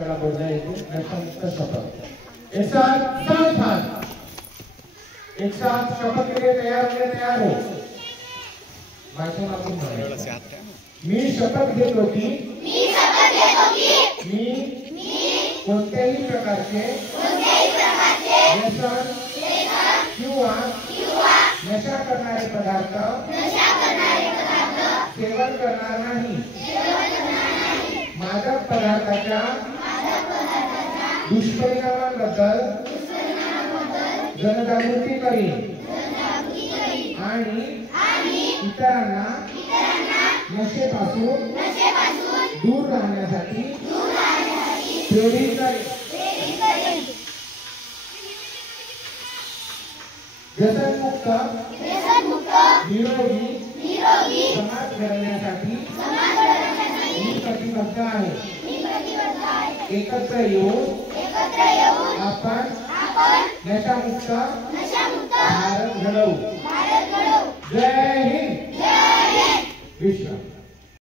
चला बोलना येते नशामुक्त शपथ। एक साथ सावधान, एक साथ शपथ के लिए तैयार हो। माइक्रोफोन आपण म्हणायचं। मी शपथ घेतो की मी कोणत्याही प्रकारचे व्यसन किंवा नशा करणारे पदार्थ सेवन करणार नाही। मादक पदार्थाच्या दुष्परिणामांबद्दल जनजागृती करेन आणि इतरांना नशेपासून दूर राहण्यासाठी प्रेरित करेन। व्यसनमुक्त निरोगी समाज घडवण्यासाठी मी प्रतिबद्ध आहे। एकत्र येऊन आपण नशामुक्त भारत घडवू। जय